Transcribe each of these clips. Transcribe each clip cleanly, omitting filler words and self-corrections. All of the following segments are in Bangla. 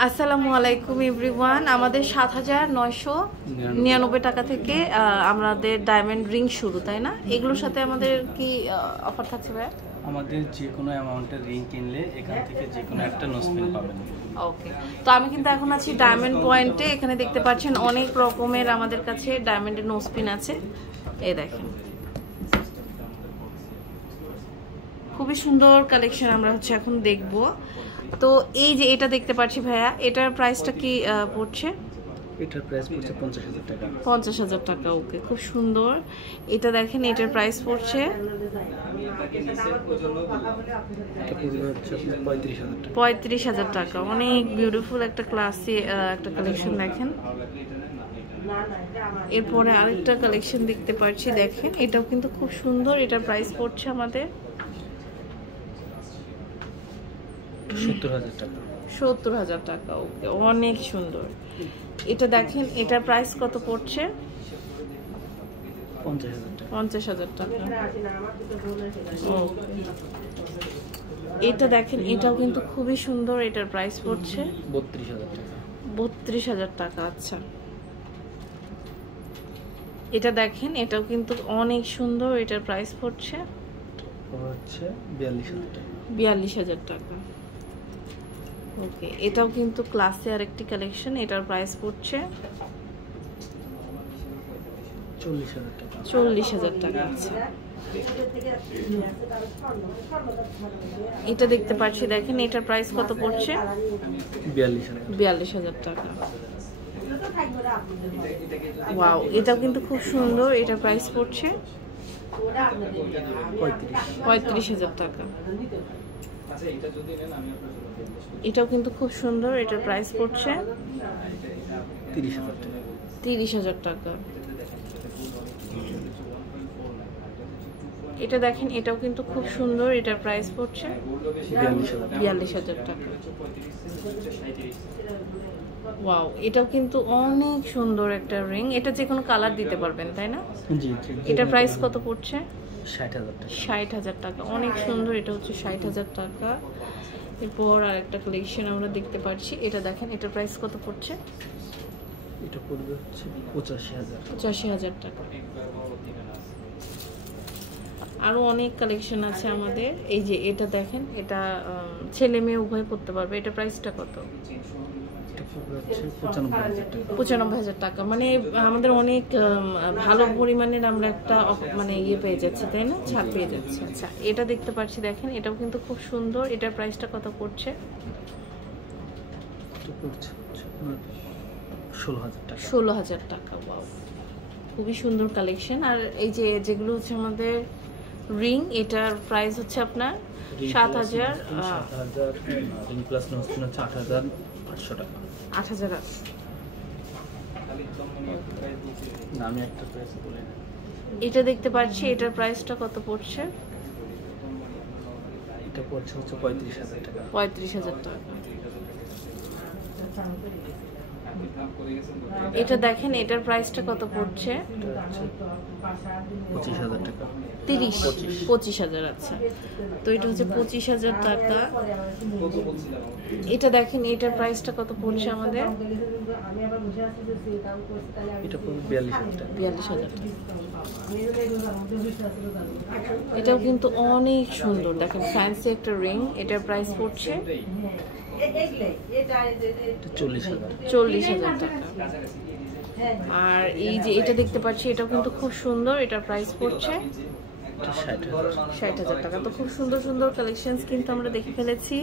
আসসালামু আলাইকুম এভরিওয়ান। আমাদের ৭,৯৯৯ টাকা থেকে আমাদের ডায়মন্ড রিং শুরু, তাই না? এগুলোর সাথে আমাদের কি অফার থাকছে ভাই? আমাদের যে কোনো অ্যামাউন্টের রিং কিনলে এখান থেকে যে কোনো একটা নোসপিন পাবেন। ওকে, তো আমি কিন্তু এখন আছি ডায়মন্ড পয়েন্টে। এখানে দেখতে পাচ্ছেন অনেক রকমের আমাদের কাছে ডায়মন্ডের নোসপিন আছে। এই দেখেন, খুবই সুন্দর কালেকশন আমরা এখন দেখব। তো এই যে এটা দেখতে পাচ্ছি ভাইয়া, এটার প্রাইসটা কি পড়ছে? এটার প্রাইস পড়ছে 50,000 টাকা। 50,000 টাকা। ওকে, খুব সুন্দর। এটা দেখেন, এটার প্রাইস পড়ছে 35,000 টাকা। অনেক বিউটিফুল একটা ক্লাসি একটা কালেকশন দেখেন। এরপরে আরেকটা কালেকশন দেখতে পাচ্ছি, দেখেন এটাও কিন্তু খুব সুন্দর। এটার প্রাইস পড়ছে আমাদের 70,000 টাকা। 70,000 টাকা। ওকে, অনেক সুন্দর। এটা দেখেন, এটার প্রাইস কত পড়ছে? 50,000 50,000 টাকা। টাকা। এটা দেখেন, এটাও কিন্তু খুবই সুন্দর। এটার প্রাইস পড়ছে 32,000 টাকা। 32,000 টাকা। আচ্ছা, এটা দেখেন, এটাও কিন্তু অনেক সুন্দর। এটার প্রাইস পড়ছে 42,000 টাকা। 42,000 টাকা। ওকে, এটাও কিন্তু ক্লাসে আরেকটি কালেকশন। এটার প্রাইস পড়ছে 40,000 টাকা। 40,000 টাকা। আচ্ছা, এটা দেখতে পাচ্ছি, দেখেন এটার প্রাইস কত পড়ছে? 42,000 টাকা। ওয়াও, এটাও কিন্তু খুব সুন্দর। এটার প্রাইস পড়ছে 35,000 টাকা। এটাও কিন্তু খুব সুন্দর। এটার প্রাইস পড়ছে 30,000 টাকা। 30,000 টাকা। এটা দেখেন, এটাও কিন্তু খুব সুন্দর। এটার প্রাইস পড়ছে 42,000 টাকা। ওয়াও, এটাও কিন্তু অনেক সুন্দর একটা রিং। এটা যে কোনো কালার দিতে পারবেন, তাই না? জি জি। এটার প্রাইস কত পড়ছে? 60,000 টাকা। 60,000 টাকা। অনেক সুন্দর। এটা হচ্ছে 60,000 টাকা। এরপর আরেকটা কালেকশন আমরা দেখতে পাচ্ছি। এটা দেখেন, এটার প্রাইস কত পড়ছে? এটা পড়বে হচ্ছে 85,000। 85,000 টাকা। আরো অনেক কালেকশন আছে আমাদের। এই যে এটা দেখেন, এটা ছেলে মেয়ে উভয় পড়তে পারবে। এটা প্রাইসটা কত? এটা পড়বে হচ্ছে 95,000 টাকা। 95,000 টাকা। মানে আমাদের অনেক ভালো পরিমাণের আমরা একটা মানে ইয়ে পেয়ে যাচ্ছি, তাই না? ছাড় পেয়ে যাচ্ছি। আচ্ছা, এটা দেখতে পাচ্ছি, দেখেন এটাও কিন্তু খুব সুন্দর। এটার প্রাইসটা কত পড়ছে? এটা পড়ছে 16,000 টাকা। 16,000 টাকা। ওয়াও, খুবই সুন্দর কালেকশন। আর এই যে যেগুলো হচ্ছে আমাদের রিং, এটার প্রাইস হচ্ছে আপনার 7,000। রিং প্লাস নোসপিন হচ্ছে 8,800 টাকা। 8,800। না, আমি একটা প্রাইস বলে না। এটা দেখতে পাচ্ছি, এটার প্রাইসটা কত পড়ছে? এটা পড়ছে হচ্ছে 35,000 টাকা। 35,000 টাকা। এটা দেখেন, এটার প্রাইসটা কত পড়ছে? 25,000 টাকা। 25,000। আচ্ছা, তো এটা হচ্ছে 25,000 টাকা। এটা দেখেন, এটার প্রাইসটা কত পড়ছে আমাদের? এটা পড়বে 42,000 টাকা। 42,000 টাকা। এটাও কিন্তু অনেক সুন্দর। দেখেন, ফ্যান্সি একটা রিং। এটার প্রাইস পড়ছে 40,000 টাকা। আর এই যে এটা দেখতে পাচ্ছি, এটাও কিন্তু খুব সুন্দর। এটার প্রাইস পড়ছে 60,000 টাকা। তো খুব সুন্দর সুন্দর কালেকশনস কিন্তু আমরা দেখে ফেলেছি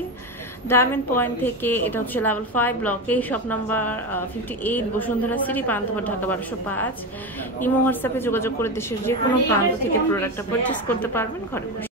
ডায়মন্ড পয়েন্ট থেকে। এটা হচ্ছে লেভেল 5 ব্লকে, shop number 58, Bashundhara city, Panthapath, Dhaka 1205। Imo হোয়াটসঅ্যাপে যোগাযোগ করে দেশের যে কোনো প্রান্ত থেকে প্রোডাক্টটা পারচেস করতে পারবেন ঘরে বসে।